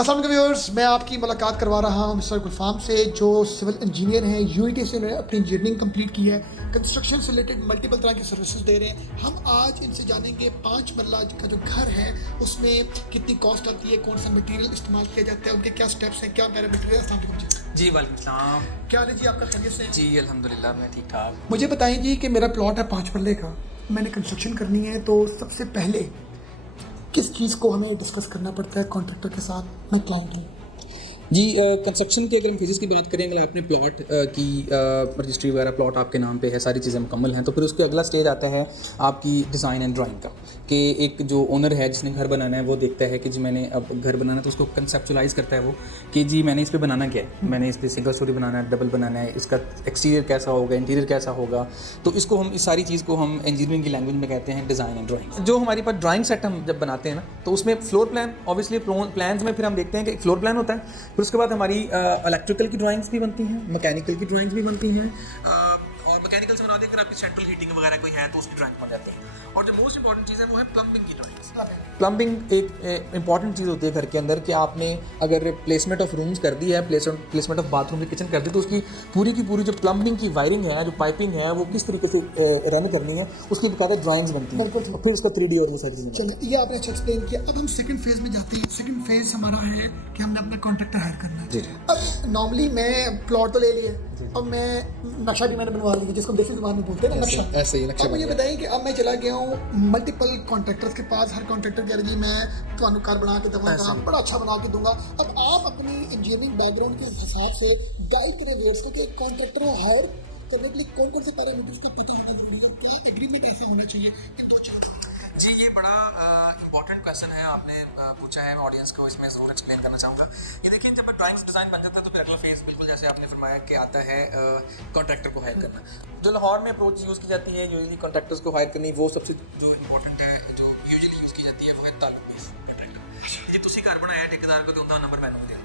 अस्सलाम वालेकुम व्यूअर्स, मैं आपकी मुलाकात करवा रहा हूं मिस्टर गुलफाम से, जो सिविल इंजीनियर हैं। यूआईटी से उन्होंने अपनी इंजीनियरिंग कंप्लीट की है। कंस्ट्रक्शन से रिलेटेड मल्टीपल तरह की सर्विसेज दे रहे हैं। हम आज इनसे जानेंगे 5 मरला का जो घर है उसमें कितनी कॉस्ट आती है, कौन सा मटेरियल इस्तेमाल किया जाता है, उनके क्या स्टेप्स हैं, क्या पैरामीटर है। अस्सलाम वालेकुम जी। जी वालेकुम सलाम। क्या हाल है जी आपका, खैरियत से? जी अल्हम्दुलिल्लाह मैं ठीक ठाक। मुझे बताएं जी कि मेरा प्लॉट है 5 मरले का, मैंने कंस्ट्रक्शन करनी है, तो सबसे पहले किस चीज़ को हमें डिस्कस करना पड़ता है कॉन्ट्रैक्टर के साथ? मैं क्लाइंट हूँ जी कंस्ट्रक्शन की अगर हम फीस की बात करें, अगर आपने प्लॉट की रजिस्ट्री वगैरह प्लॉट आपके नाम पे है, सारी चीज़ें मुकम्मल हैं, तो फिर उसके अगला स्टेज आता है आपकी डिज़ाइन एंड ड्राइंग का। कि एक जो ओनर है जिसने घर बनाना है वो देखता है कि जी मैंने अब घर बनाना है, तो उसको कंसेप्चुलाइज़ करता है वो कि जी मैंने इस पर बनाना क्या है, मैंने इस पर सिंगल स्टोरी बनाना है, डबल बनाना है, इसका एक्सटीरियर कैसा होगा, इंटीरियर कैसा होगा। तो इसको हम इस सारी चीज़ को हम इंजीनियरिंग की लैंग्वेज में कहते हैं डिज़ाइन एंड ड्राइंग। जो हमारे पास ड्राइंग सेट हम जब बनाते हैं ना, तो उसमें फ्लोर प्लान, ऑब्वियसली प्लान्स में फिर हम देखते हैं कि एक फ्लोर प्लान होता है, फिर उसके बाद हमारी इलेक्ट्रिकल की ड्राइंग्स भी बनती हैं, मैकेनिकल की ड्राइंग्स भी बनती हैं, और मैकेनिकल से बना दें अगर आपकी सेंट्रल हीटिंग वगैरह कोई है तो उसकी ड्राइंग बन जाती है। और जो मोस्ट इंपॉर्टेंट चीज़ है वो है प्लम्बिंग की ड्राइंग्स। प्लम्बिंग एक इंपॉर्टेंट चीज़ होती है घर के अंदर, कि आपने अगर प्लेसमेंट ऑफ रूम्स कर दी है, प्लेसमेंट ऑफ बाथरूम की किचन कर दी, तो उसकी पूरी की पूरी जो प्लम्बिंग की वायरिंग है, जो पाइपिंग है, वो किस तरीके से रन करनी है, उसकी बकायदा ड्राइंग्स बनती हैं। बिल्कुल। और फिर उसका 3D और वो सारी चीज़ें। चलो, ये आपने अच्छा एक्सप्लेन किया। अब हम सेकंड फेज में जाते हैं। सेकंड फेज हमारा है कि हमने अपना कॉन्ट्रैक्टर हायर करना है। जी। अब नॉर्मली मैं प्लॉट तो ले लिया, अब मैं नक्शा भी मैंने बनवा लिया, जिसको देसी ज़बान में बोलते हैं ना, नक्शा। ऐसे ही नक्शा अब मुझे बन गया। बताइए कि अब मैं चला गया हूँ मल्टीपल कॉन्ट्रैक्टर्स के पास। हर कॉन्ट्रैक्टर कह रही है मैं तो कार बना के दूंगा, काम बड़ा अच्छा बना के दूंगा। अब आप अपनी इंजीनियरिंग बैकग्राउंड के हिसाब से गाइड करें व्यूअर्स को कि कॉन्ट्रैक्टर को हायर करने के लिए कौन कौन से पैरामीटर्स की पता होनी जरूरी है, तो एग्रीमेंट कैसे होना चाहिए। जी ये बड़ा इंपॉर्टेंट क्वेश्चन है आपने पूछा है, मैं ऑडियंस को इसमें ज़रूर एक्सप्लेन करना चाहूँगा। ये देखिए, जब ड्राइंग्स डिज़ाइन बन जाता है तो फिर अगला फेज़ बिल्कुल जैसे आपने फरमाया कि आता है कॉन्ट्रैक्टर को हायर करना। जो लाहौर में अप्रोच यूज़ की जाती है यूजली कॉन्ट्रैक्टर्स को हायर करनी, वो सबसे जो इंपॉर्टेंट है, जो यूजली यूज़ की जाती है, वो है ताल्लुक बेस कॉन्ट्रैक्टर। जी तुसी घर बनाया ठेकेदार को तो नंबर मैंने दिया,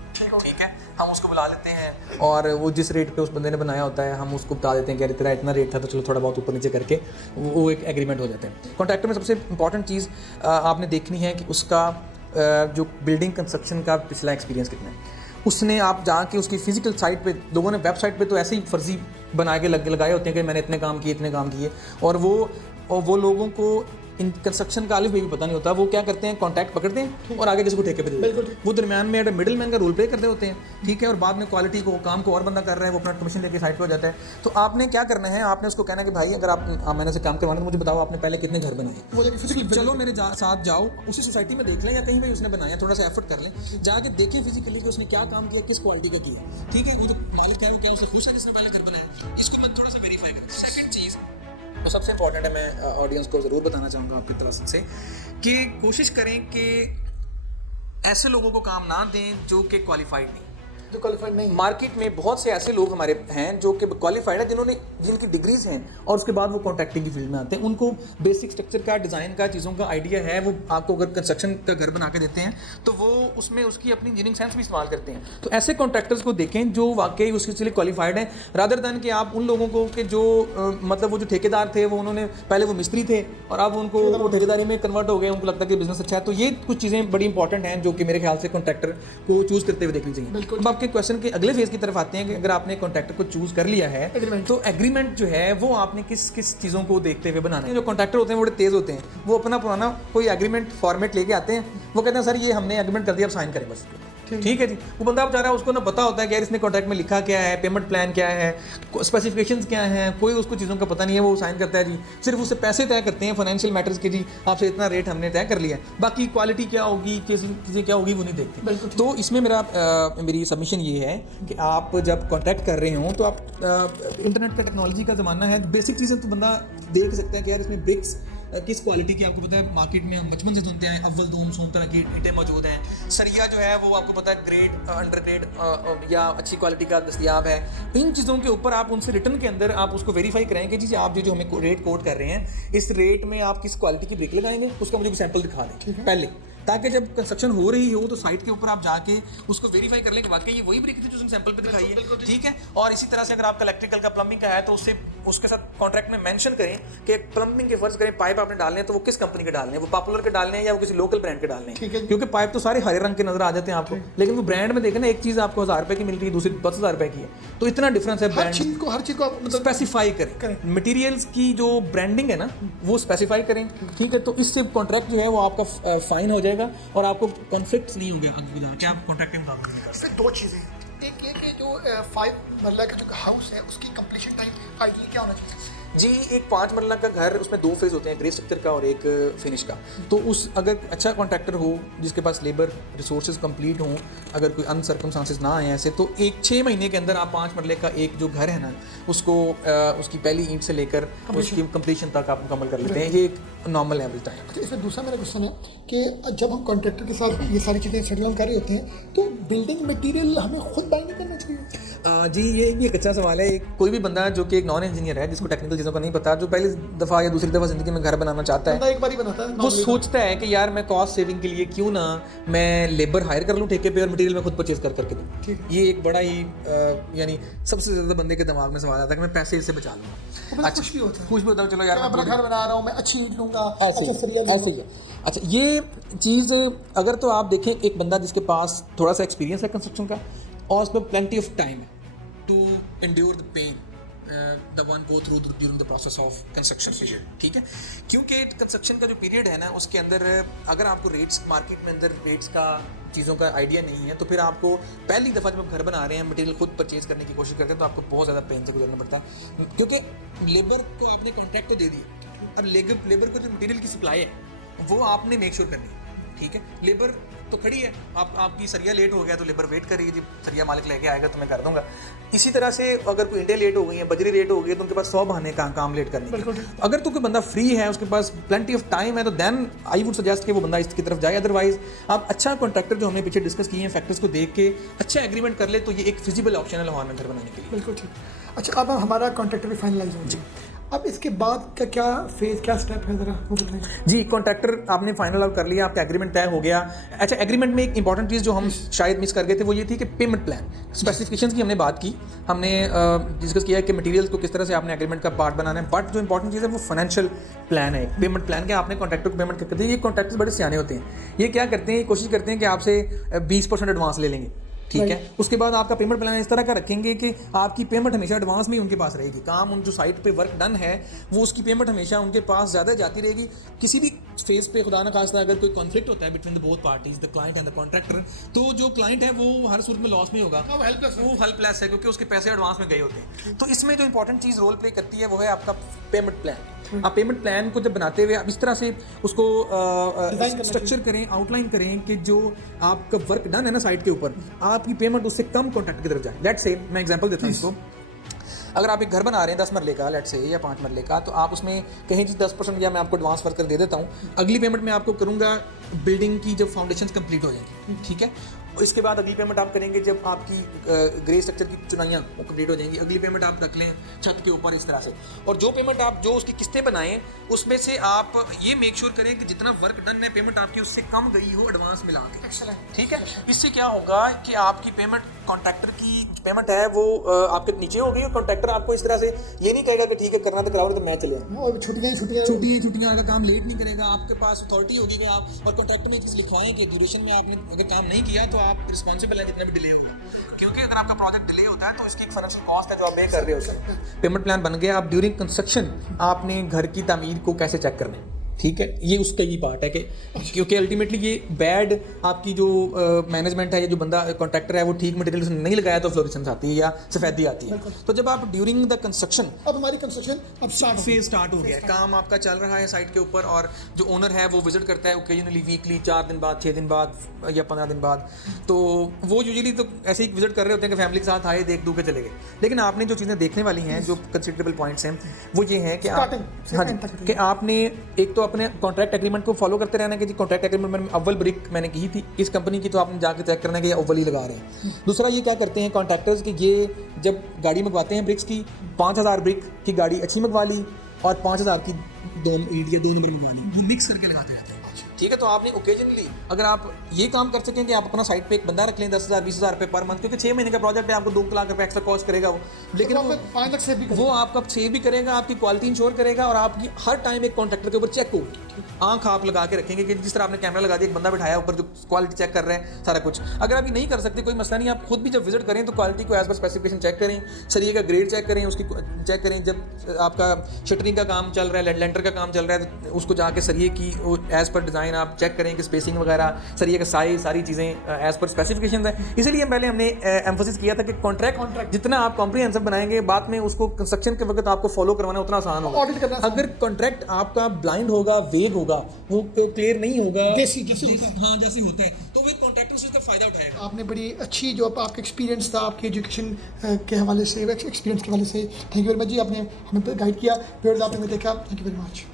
ठीक है, हम उसको बुला लेते हैं और वो जिस रेट पे उस बंदे ने बनाया होता है हम उसको बता देते हैं कि अरे तेरा इतना रेट था, तो चलो थोड़ा बहुत ऊपर नीचे करके वो एक एग्रीमेंट हो जाता है। कॉन्ट्रैक्टर में सबसे इंपॉर्टेंट चीज़ आपने देखनी है कि उसका जो बिल्डिंग कंस्ट्रक्शन का पिछला एक्सपीरियंस कितना है। उसने आप जाके उसकी फिजिकल साइट पे, लोगों ने वेबसाइट पे तो ऐसे ही फर्जी बना के लगाए होते हैं कि मैंने इतने काम किए, और वो लोगों को इन कंस्ट्रक्शन का अलिफ भी पता नहीं होता। वो क्या करते हैं, कॉन्टैक्ट पकड़ते हैं और आगे किसी को ठेके पे दे देते हैं। वो दरमियान में मिडिल मैन का रोल प्ले करते होते हैं, ठीक है, और बाद में क्वालिटी को काम को और बंदा कर रहा है, वो अपना कमीशन लेके साइड पे हो जाता है। तो आपने क्या करना है, आपने उसको कहना है कि भाई अगर आप मैंने से काम करवाना तो मुझे बताओ आपने पहले कितने घर बनाए, चलो मेरे साथ जाओ, उसी सोसाइटी में देख लें या कहीं भी उसने बनाया, थोड़ा सा एफर्ट कर लें, जाके देखें फिजिकली कि उसने क्या काम किया, किस क्वालिटी का किया, ठीक है। वो जो मालिक है वो क्या उससे खुश है जिसने पहले घर बनाया, इसको मैं थोड़ा सा वेरीफाई करूँ। सेकंड चीज़ तो सबसे इंपॉर्टेंट है, मैं ऑडियंस को ज़रूर बताना चाहूँगा आपकी तरफ से, कि कोशिश करें कि ऐसे लोगों को काम ना दें जो कि क्वालिफाइड नहीं, जो क्वालिफाइड नहीं। मार्केट में बहुत से ऐसे लोग हमारे हैं जो कि क्वालिफाइड है, जिनकी डिग्रीज हैं और उसके बाद वो कॉन्ट्रैक्टिंग की फील्ड में आते हैं। उनको बेसिक स्ट्रक्चर का, डिज़ाइन का, चीज़ों का आइडिया है। वो आपको अगर कंस्ट्रक्शन का घर बना के देते हैं तो वो उसमें उसकी अपनी इंजीनियरिंग सेंस भी इस्तेमाल करते हैं। तो ऐसे कॉन्ट्रैक्टर्स को देखें जो वाकई उसके लिए क्वालिफाइड हैं, रादर दैन कि आप उन लोगों को कि जो मतलब वो जो ठेकेदार थे, वो उन्होंने पहले वो मिस्त्री थे और अब उनको वो ठेकेदारी में कन्वर्ट हो गए, उनको लगता है कि बिजनेस अच्छा है। तो ये कुछ चीज़ें बड़ी इंपॉर्टेंट हैं जो कि मेरे ख्याल से कॉन्ट्रैक्टर को चूज़ करते हुए देखनी चाहिए। अब आपके क्वेश्चन के अगले फेज की तरफ आते हैं कि अगर आपने कॉन्ट्रैक्टर को चूज कर लिया है तो एग्रीमेंट जो है वो आपने किस किस चीज़ों को देखते हुए बनाना है। जो कॉन्ट्रैक्टर होते हैं वो बड़े तेज़ होते हैं, वो अपना पुराना कोई एग्रीमेंट फॉर्मेट लेके आते हैं, वो कहते हैं सर ये हमने एग्रीमेंट कर दिया, अब साइन करें बस, ठीक है जी। वो बंदा बेचारा, उसको ना पता होता है कि यार इसने कॉन्ट्रैक्ट में लिखा क्या है, पेमेंट प्लान क्या है, स्पेसिफिकेशंस क्या हैं, कोई उसको चीज़ों का पता नहीं है, वो साइन करता है जी। सिर्फ उससे पैसे तय करते हैं फाइनेंशियल मैटर्स के, जी आपसे इतना रेट हमने तय कर लिया है, बाकी क्वालिटी क्या होगी, चीज़ें क्या होगी वो नहीं देखते। तो इसमें मेरी सबमिशन ये है कि आप जब कॉन्ट्रैक्ट कर रहे हो तो आप इंटरनेट का, टेक्नोलॉजी का ज़माना है, बेसिक चीज़ें तो बंदा देख सकता है कि यार इसमें ब्रिक्स किस क्वालिटी की, आपको पता है मार्केट में हम बचपन से सुनते हैं अव्वल दूम सोम तरह की ईंटें मौजूद हैं। सरिया जो है वो आपको पता है ग्रेड, अंडर ग्रेड या अच्छी क्वालिटी का दस्तियाब है। इन चीज़ों के ऊपर आप उनसे रिटर्न के अंदर आप उसको वेरीफाई करें कि जी आप जो हमें रेट कोट कर रहे हैं, इस रेट में आप किस क्वालिटी की ब्रिक लगाएंगे, उसका मुझे सैंपल दिखा दें पहले, ताकि जब कंस्ट्रक्शन हो रही हो तो साइट के ऊपर आप जाके उसको वेरीफाई कर लें कि वाकई ये वही ब्रिक थी जो उसने सैंपल पे दिखाई है, ठीक है। और इसी तरह से अगर आपका इलेक्ट्रिकल का, प्लम्बिंग का है तो उससे उसके साथ कॉन्ट्रैक्ट में मेंशन करें कि प्लम्बिंग के फर्ज करें पाइप आपने डालने हैं तो वो किस कंपनी के डालने हैं, वो पॉपुलर के डालने हैं या वो किसी लोकल ब्रांड के डालने हैं, क्योंकि पाइप तो सारे हरे रंग के नजर आ जाते हैं आपको, लेकिन वो ब्रांड में देखें ना, एक चीज़ आपको 1000 रुपये की मिल रही है, दूसरी 10,000 रुपये की है, तो इतना डिफरेंस है। हर चीज़ को आप मतलब स्पेसिफाई करें, मटेरियल्स की जो ब्रांडिंग है ना वो स्पेसिफाई करें, ठीक है, तो इससे कॉन्ट्रैक्ट जो है वो आपका फाइन हो जाएगा और आपको कॉन्फ्लिक्ट्स नहीं होंगे आगे जाके, आप कॉन्ट्रैक्ट के मुताबिक नहीं कर सकते। इसमें दो चीज़ें हैं, एक ये कि जो 5 मरला का जो हाउस है उसकी कंप्लीशन टाइम आइडियली क्या होना चाहिए? जी, एक 5 मरला का घर, उसमें 2 फेज़ होते हैं, ग्रे स्ट्रक्चर का और एक फिनिश का। तो उस अगर अच्छा कॉन्ट्रैक्टर हो जिसके पास लेबर रिसोर्सेज कंप्लीट हों, अगर कोई अनसर्कमस्टांसेस ना आए ऐसे, तो 6 महीने के अंदर आप 5 मरले का एक जो घर है ना उसको उसकी पहली ईंट से लेकर उसकी कंप्लीशन तक आप मुकम्मल कर लेते हैं। ये एक नॉर्मल एवरेज टाइम। अच्छा, इसमें दूसरा मेरा क्वेश्चन है कि जब हम कॉन्ट्रैक्टर के साथ ये सारी चीज़ें सेटल डाउन कर रहे होते हैं तो बिल्डिंग मटेरियल हमें खुद बाय नहीं करना चाहिए? जी, ये एक अच्छा सवाल है। कोई भी बंदा जो कि एक नॉन इंजीनियर है, जिसको टेक्निकल चीज़ों का नहीं पता, जो पहली दफ़ा या दूसरी दफ़ा ज़िंदगी में घर बनाना चाहता है, एक बार ही बनाता है, वो सोचता है कि यार मैं कॉस्ट सेविंग के लिए क्यों ना मैं लेबर हायर कर लूँ ठेके पे और मटेरियल मैं खुद परचेज करके दूँ। ये एक बड़ा ही यानी सबसे ज़्यादा बंदे के दिमाग में सवाल आता है कि मैं पैसे इससे बचा लूँगा। कुछ भी होता है, कुछ भी होता है, चलो यार मैं अपना घर बना रहा हूँ, मैं अच्छी ईंट लूँगा, ऐसे ही है। अच्छा, ये चीज़ अगर तो आप देखें एक बंदा जिसके पास थोड़ा सा एक्सपीरियंस है कंस्ट्रक्शन का और उस पर प्लेंटी ऑफ टाइम है to endure the pain the one go through during the process of construction period, ठीक है, क्योंकि कंस्ट्रक्शन का जो पीरियड है ना उसके अंदर अगर आपको रेट्स मार्केट में अंदर रेट्स का चीज़ों का आइडिया नहीं है तो फिर आपको पहली दफ़ा जब आप घर बना रहे हैं मटेरियल खुद परचेज करने की कोशिश करते हैं तो आपको बहुत ज़्यादा पेन से गुजरना पड़ता है, क्योंकि लेबर को आपने कॉन्ट्रैक्ट तो दे दिया, अब लेबर को जो मटेरियल की सप्लाई है वो आपने मेक श्योर करनी है, ठीक है। लेबर तो खड़ी है, आपकी सरिया लेट हो गया तो लेबर वेट कर रही है, जी सरिया मालिक लेके आएगा तो मैं कर दूंगा। इसी तरह से अगर कोई ईंटें लेट हो गई हैं, बजरी लेट हो गई है, तो उनके पास 100 बहाने काम लेट करने के। अगर तो कोई बंदा फ्री है, उसके पास प्लेंटी ऑफ टाइम है, तो देन आई वुड सजेस्ट कि वो बंदा इसकी तरफ जाए। अदरवाइज आप अच्छा कॉन्ट्रैक्टर जो हमने पीछे डिस्कस किए हैं फैक्टर्स को देख के अच्छा एग्रीमेंट कर ले तो ये एक फिजिबल ऑप्शन है लाहौर में घर बनाने के लिए। बिल्कुल ठीक। अच्छा, अब हमारा कॉन्ट्रैक्टर भी फाइनलाइज हो जाए, अब इसके बाद का क्या फेज, क्या स्टेप है, ज़रा वो बताइए। जी, कॉन्ट्रैक्टर आपने फाइनल आउट कर लिया, आपका एग्रीमेंट तय हो गया। अच्छा, एग्रीमेंट में एक इंपॉर्टेंट चीज़ जो हम शायद मिस कर गए थे वो ये थी कि पेमेंट प्लान स्पेसिफिकेशंस की हमने बात की, हमने डिस्कस किया कि मटेरियल्स को किस तरह से आपने एग्रीमेंट का पार्ट बनाना है, बट जो इंपॉर्टेंट चीज़ है वो फाइनेंशियल प्लान है, पेमेंट प्लान के आपने कॉन्ट्रैक्टर को पेमेंट करते हैं। ये कॉन्ट्रैक्टर्स बड़े सियाने होते हैं, ये क्या करते हैं, कोशिश करते हैं कि आपसे 20% एडवांस ले लेंगे, ठीक है, उसके बाद आपका पेमेंट प्लान इस तरह का रखेंगे कि आपकी पेमेंट हमेशा एडवांस में ही उनके पास रहेगी, काम उन जो साइट पे वर्क डन है वो उसकी पेमेंट हमेशा उनके पास ज़्यादा जाती रहेगी। किसी भी फेज पे खुदा न खास्ता अगर कोई कॉन्फ्लिक्ट होता है between the both parties, the client and the contractor, तो जो क्लाइंट है वो हर सूरत में लॉस में होगा, वो हेल्पलेस है क्योंकि उसके पैसे एडवांस में गए होते हैं। तो इसमें जो इंपॉर्टेंट चीज़ रोल प्ले करती है वो है आपका पेमेंट प्लान। आप पेमेंट प्लान को जब बनाते हुए आप इस तरह से उसको स्ट्रक्चर करें, आउटलाइन करें कि जो आपका वर्क डन है ना साइट के ऊपर, आपकी पेमेंट उससे कम कॉन्ट्रैक्ट की तरफ जाए। लेट्स से मैं एग्जांपल देता हूँ इसको, अगर आप एक घर बना रहे हैं 10 मरले का लेट्स से या 5 मरले का, तो आप उसमें कहें जी 10% या मैं आपको एडवांस वर्कर दे देता हूँ, अगली पेमेंट मैं आपको करूँगा बिल्डिंग की जब फाउंडेशंस कंप्लीट हो जाएंगी, ठीक है, इसके बाद अगली पेमेंट आप करेंगे जब आपकी ग्रे स्ट्रक्चर की चुनाइयाँ वो कंप्लीट हो जाएंगी, अगली पेमेंट आप रख लें छत के ऊपर इस तरह से, और जो पेमेंट आप जो उसकी किस्तें बनाएं उसमें से आप ये मेक श्योर करें कि जितना वर्क डन है पेमेंट आपकी उससे कम गई हो एडवांस मिला के, ठीक है। इससे क्या होगा कि आपकी पेमेंट कॉन्ट्रैक्टर की पेमेंट है वो आपके नीचे हो गई और कॉन्ट्रैक्टर आपको इस तरह से ये नहीं कहेगा कि ठीक है करना तो कराओ तो मैं चले आऊँ, छुट्टियाँ का काम लेट नहीं करेगा, आपके पास अथॉरिटी होगी तो आप, और कॉन्ट्रैक्टर में चीज़ लिखवाएं कि ड्यूरेशन में आपने अगर काम नहीं किया तो आप रिस्पॉन्सिबल है जितना भी डिले हुआ, क्योंकि अगर आपका प्रोजेक्ट डिले होता है तो इसकी एक फाइनेंशियल कॉस्ट है जो आप पे कर रहे हो। पेमेंट प्लान बन गया, आप ड्यूरिंग कंस्ट्रक्शन आपने घर की तामीर को कैसे चेक करना है, ठीक है, ये उसका ही पार्ट है कि क्योंकि अल्टीमेटली ये बैड आपकी जो मैनेजमेंट है या जो बंदा कॉन्ट्रैक्टर है वो ठीक मटेरियल नहीं लगाया तो फ्लोरेसेंस आती है या सफेदी आती है। तो जब आप ड्यूरिंग द कंस्ट्रक्शन, अब हमारी कंस्ट्रक्शन अब स्टार्ट हो गया, काम आपका चल रहा है साइट के ऊपर और जो ओनर है वो विजिट करता है ओकेजनली वीकली 4 दिन बाद 6 दिन बाद या 15 दिन बाद, तो वो यूजुअली तो ऐसे ही विजिट कर रहे होते हैं कि फैमिली के साथ आए देख दू के चले गए। लेकिन आपने जो चीज़ें देखने वाली हैं जो कंसिडरेबल पॉइंट्स हैं वो ये हैं कि कि आपने एक तो अपने कॉन्ट्रैक्ट एग्रीमेंट को फॉलो करते रहना कि जी कॉन्ट्रैक्ट एग्रीमेंट में अव्वल ब्रिक मैंने की थी इस कंपनी की, तो आपने जाकर चेक करना कि ये अव्वल ही लगा रहे हैं। दूसरा ये क्या करते हैं कॉन्ट्रैक्टर्स कि ये जब गाड़ी मंगवाते हैं ब्रिक्स की 5000 ब्रिक की गाड़ी अच्छी मंगवा ली और 5000 की 2 ईंट या 2 नंबर मंगवा ली, वो मिक्स करके लगाते रहते हैं। ठीक है, तो आपने ओकेजनली अगर आप ये काम कर सकें कि आप अपना साइट पे एक बंदा रख लें 10,000 20,000 रुपये पर मंथ, क्योंकि 6 महीने का प्रोजेक्ट है, आपको 2 लाख रुपये एक्स्ट्रा कॉस्ट करेगा वो, लेकिन वो 5 लाख से भी वो आपका सेव भी करेगा, आपकी क्वालिटी इंश्योर करेगा और आपकी हर टाइम एक कॉन्ट्रैक्टर के ऊपर चेक होगी। आंख आप लगा के रखेंगे कि जिस तरह आपने कैमरा लगा दिया, एक बंदा बिठाया ऊपर जो क्वालिटी चेक कर रहा है सारा कुछ। अगर आप ये नहीं कर सकते कोई मसला नहीं, आप खुद भी जब विजिट करें तो क्वालिटी को एज पर स्पेसिफिकेशन चेक करें, सरिये का ग्रेड चेक करें, उसकी चेक करें। जब आपका शटरिंग का काम चल रहा है, लेंटर का काम चल रहा है, तो उसको जाके सरिये की एज पर डिज़ाइन आप चेक करें कि स्पेसिंग वगैरह, सरिये का साइज, सारी चीज़ें एज पर स्पेसिफिकेशन है। इसीलिए पहले हमने एम्फोसिस किया था कि कॉन्ट्रैक्ट जितना आप कॉम्प्रिहेंसिव बनाएंगे, बाद में उसको कंस्ट्रक्शन के वक्त आपको फॉलो करवाना उतना आसान होगा। ऑडिट करना आसान। अगर कॉन्ट्रैक्ट आपका ब्लाइंड होगा, वेग होगा, वो क्लियर नहीं होगा, देसी जैसे होता है। हाँ जैसे होता है, तो फिर कॉन्ट्रैक्टर से इसका फायदा उठाएगा। आपने बड़ी अच्छी जो आपका एक्सपीरियंस था, आपके एजुकेशन के हवाले से, एक्सपीरियंस के हवाले से, थैंक यू वेरी मच जी, आपने हमें गाइड किया, फिर आपने देखा, थैंक यू वेरी मच।